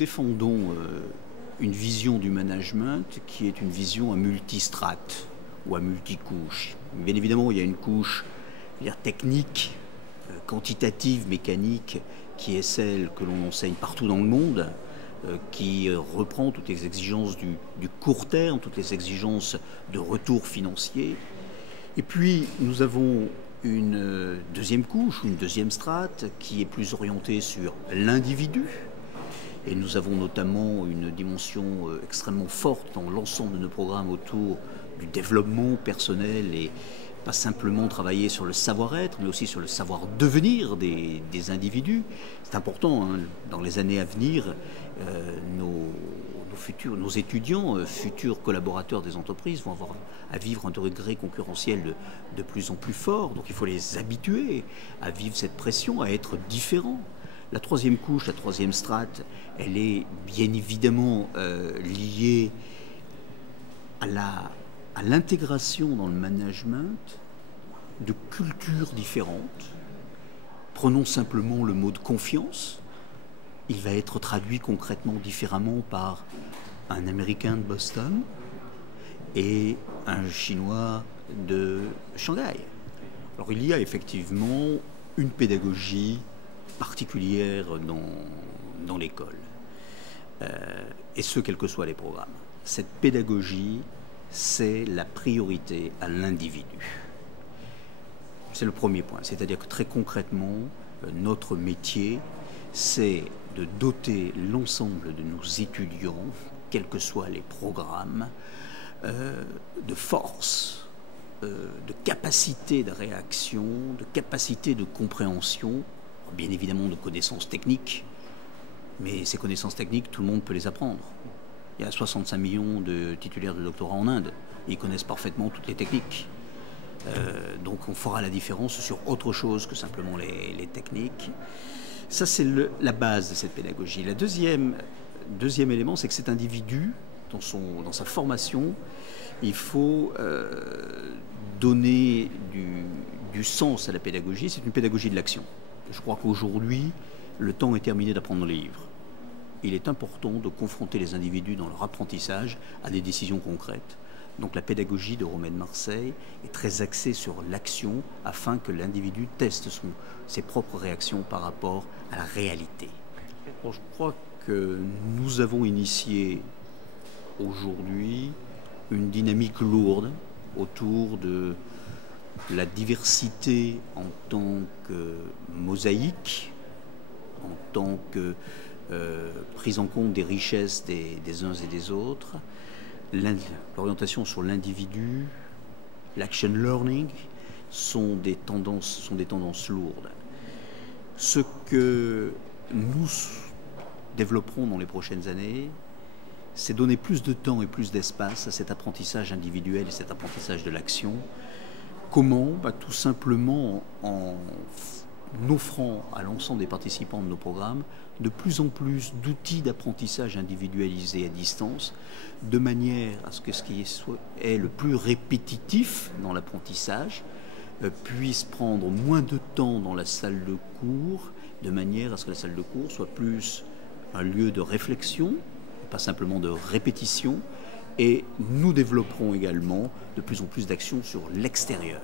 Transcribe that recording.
défendons une vision du management qui est une vision à multistrates ou à multicouches. Bien évidemment, il y a une couche technique, quantitative, mécanique, qui est celle que l'on enseigne partout dans le monde, qui reprend toutes les exigences du court terme, toutes les exigences de retour financier. Et puis, nous avons une deuxième couche, une deuxième strate, qui est plus orientée sur l'individu. Et nous avons notamment une dimension extrêmement forte dans l'ensemble de nos programmes autour du développement personnel et pas simplement travailler sur le savoir-être, mais aussi sur le savoir-devenir des individus. C'est important, hein, dans les années à venir, nos étudiants, futurs collaborateurs des entreprises, vont avoir à vivre un degré concurrentiel de plus en plus fort. Donc il faut les habituer à vivre cette pression, à être différents. La troisième couche, la troisième strate, elle est bien évidemment liée à l'intégration dans le management de cultures différentes. Prenons simplement le mot de confiance. Il va être traduit concrètement différemment par un Américain de Boston et un Chinois de Shanghai. Alors il y a effectivement une pédagogie particulière dans l'école, et ce, quels que soient les programmes. Cette pédagogie, c'est la priorité à l'individu. C'est le premier point. C'est-à-dire que très concrètement, notre métier, c'est de doter l'ensemble de nos étudiants, quels que soient les programmes, de force, de capacité de réaction, de capacité de compréhension, bien évidemment de connaissances techniques, mais ces connaissances techniques, tout le monde peut les apprendre. Il y a 65 millions de titulaires de doctorat en Inde. Ils connaissent parfaitement toutes les techniques. Donc on fera la différence sur autre chose que simplement les techniques. Ça, c'est la base de cette pédagogie. Le deuxième élément, c'est que cet individu, dans sa formation, il faut donner du sens à la pédagogie. C'est une pédagogie de l'action. Je crois qu'aujourd'hui, le temps est terminé d'apprendre dans les livres. Il est important de confronter les individus dans leur apprentissage à des décisions concrètes. Donc la pédagogie de Romain de Marseille est très axée sur l'action afin que l'individu teste ses propres réactions par rapport à la réalité. Bon, je crois que nous avons initié aujourd'hui une dynamique lourde autour de la diversité en tant que mosaïque, en tant que prise en compte des richesses des uns et des autres, l'orientation sur l'individu, l'action learning sont des tendances lourdes. Ce que nous développerons dans les prochaines années, c'est donner plus de temps et plus d'espace à cet apprentissage individuel et cet apprentissage de l'action. Comment? Tout simplement en offrant à l'ensemble des participants de nos programmes de plus en plus d'outils d'apprentissage individualisés à distance, de manière à ce que ce qui est le plus répétitif dans l'apprentissage puisse prendre moins de temps dans la salle de cours, de manière à ce que la salle de cours soit plus un lieu de réflexion, pas simplement de répétition, et nous développerons également de plus en plus d'actions sur l'extérieur.